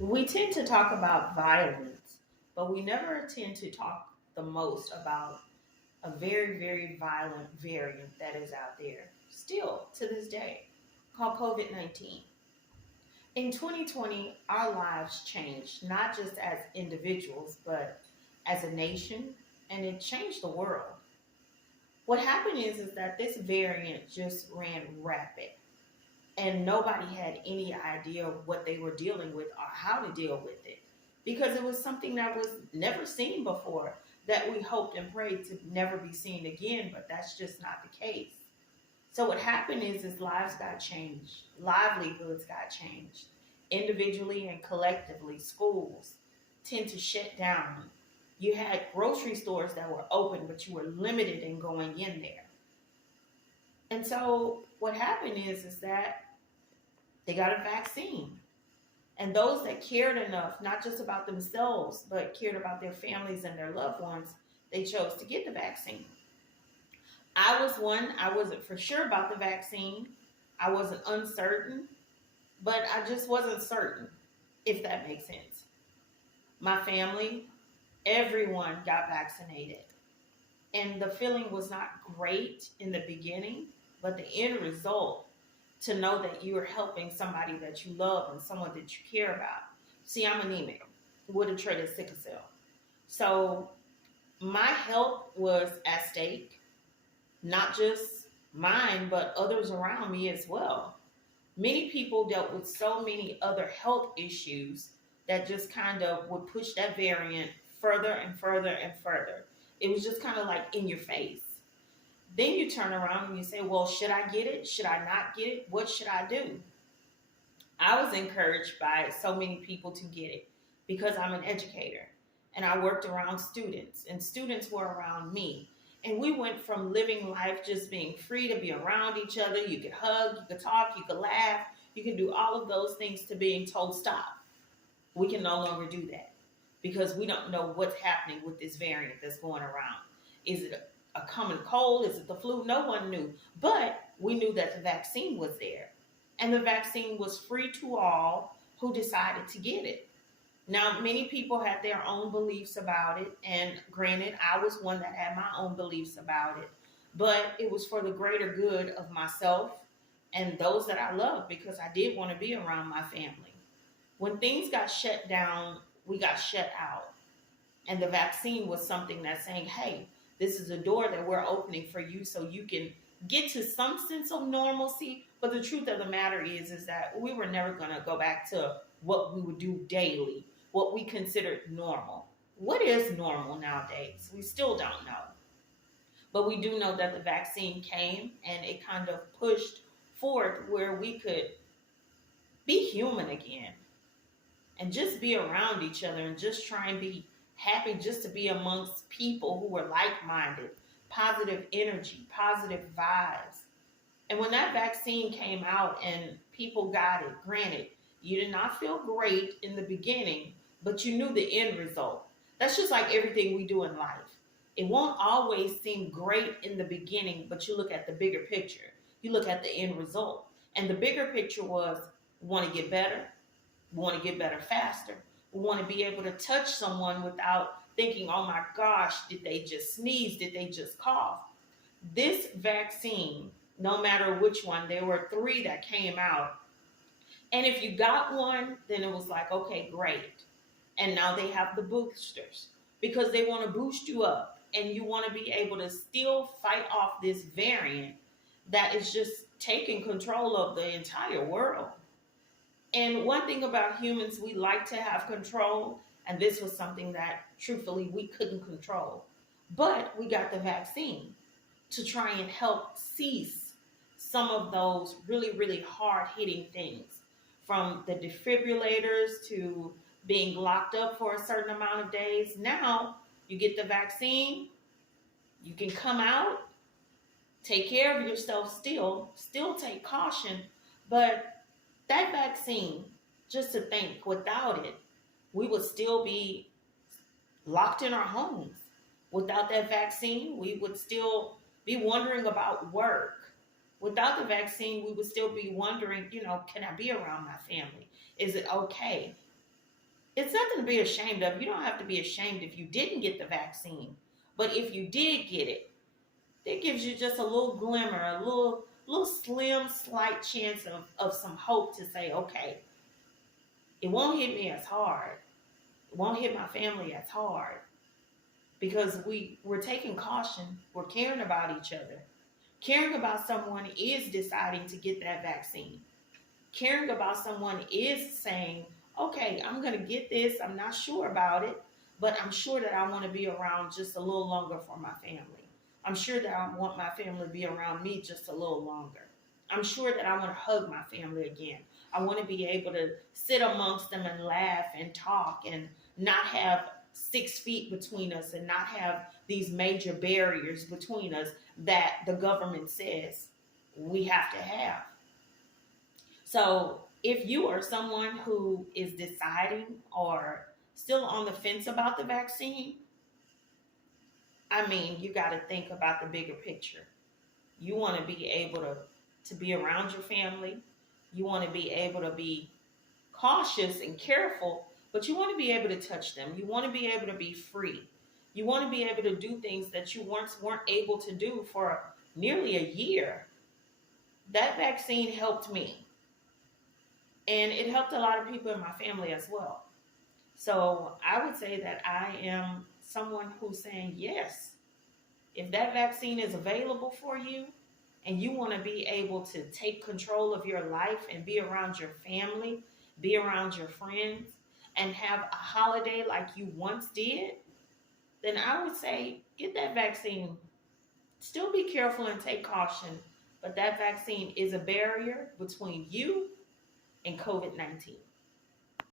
We tend to talk about violence, but we never tend to talk the most about a very, very violent variant that is out there still to this day called COVID 19. In 2020, our lives changed, not just as individuals, but as a nation, and it changed the world. What happened is that this variant just ran rapid, and nobody had any idea what they were dealing with or how to deal with it because it was something that was never seen before that we hoped and prayed to never be seen again, but that's just not the case. So what happened is lives got changed, livelihoods got changed, individually and collectively. Schools tend to shut down. You had grocery stores that were open, but you were limited in going in there. And so what happened is that they got a vaccine. And those that cared enough, not just about themselves, but cared about their families and their loved ones, they chose to get the vaccine. I was one, I wasn't for sure about the vaccine. I wasn't uncertain, but I just wasn't certain, if that makes sense. My family, everyone got vaccinated. And the feeling was not great in the beginning, but the end result, to know that you are helping somebody that you love and someone that you care about. See, I'm anemic with a trait of sickle cell. So my health was at stake, not just mine, but others around me as well. Many people dealt with so many other health issues that just kind of would push that variant further and further and further. It was just kind of like in your face. Then you turn around and you say, well, should I get it? Should I not get it? What should I do? I was encouraged by so many people to get it because I'm an educator and I worked around students and students were around me. And we went from living life just being free to be around each other. You could hug, you could talk, you could laugh, you could do all of those things to being told stop. We can no longer do that because we don't know what's happening with this variant that's going around. Is it a common cold? Is it the flu? No one knew. But we knew that the vaccine was there. And the vaccine was free to all who decided to get it. Now, many people had their own beliefs about it. And granted, I was one that had my own beliefs about it. But it was for the greater good of myself and those that I love because I did want to be around my family. When things got shut down, we got shut out. And the vaccine was something that's saying, hey, this is a door that we're opening for you so you can get to some sense of normalcy. But the truth of the matter is that we were never going to go back to what we would do daily, what we considered normal. What is normal nowadays? We still don't know. But we do know that the vaccine came and it kind of pushed forth where we could be human again and just be around each other and just try and be happy just to be amongst people who were like-minded, positive energy, positive vibes. And when that vaccine came out and people got it, granted, you did not feel great in the beginning, but you knew the end result. That's just like everything we do in life. It won't always seem great in the beginning, but you look at the bigger picture. You look at the end result. And the bigger picture was we want to get better. We want to get better faster. We want to be able to touch someone without thinking, oh my gosh, did they just sneeze? Did they just cough? This vaccine, no matter which one, there were three that came out. And if you got one, then it was like, okay, great. And now they have the boosters because they want to boost you up and you want to be able to still fight off this variant that is just taking control of the entire world. And one thing about humans, we like to have control. And this was something that truthfully we couldn't control. But we got the vaccine to try and help cease some of those really, really hard hitting things, from the defibrillators to being locked up for a certain amount of days. Now you get the vaccine, you can come out, take care of yourself still take caution, but that vaccine, just to think, without it, we would still be locked in our homes. Without that vaccine, we would still be wondering about work. Without the vaccine, we would still be wondering, can I be around my family? Is it okay? It's nothing to be ashamed of. You don't have to be ashamed if you didn't get the vaccine. But if you did get it, that gives you just a little glimmer, a little slim, slight chance of some hope to say, okay, it won't hit me as hard. It won't hit my family as hard because we're taking caution. We're caring about each other. Caring about someone is deciding to get that vaccine. Caring about someone is saying, okay, I'm going to get this. I'm not sure about it, but I'm sure that I want to be around just a little longer for my family. I'm sure that I want my family to be around me just a little longer. I'm sure that I want to hug my family again. I want to be able to sit amongst them and laugh and talk and not have 6 feet between us and not have these major barriers between us that the government says we have to have. So if you are someone who is deciding or still on the fence about the vaccine, I mean, you got to think about the bigger picture. You want to be able to be around your family. You want to be able to be cautious and careful, but you want to be able to touch them. You want to be able to be free. You want to be able to do things that you once weren't able to do for nearly a year. That vaccine helped me. And it helped a lot of people in my family as well. So I would say that I am someone who's saying yes. If that vaccine is available for you and you want to be able to take control of your life and be around your family, be around your friends, and have a holiday like you once did, then I would say get that vaccine. Still be careful and take caution, but that vaccine is a barrier between you and COVID-19.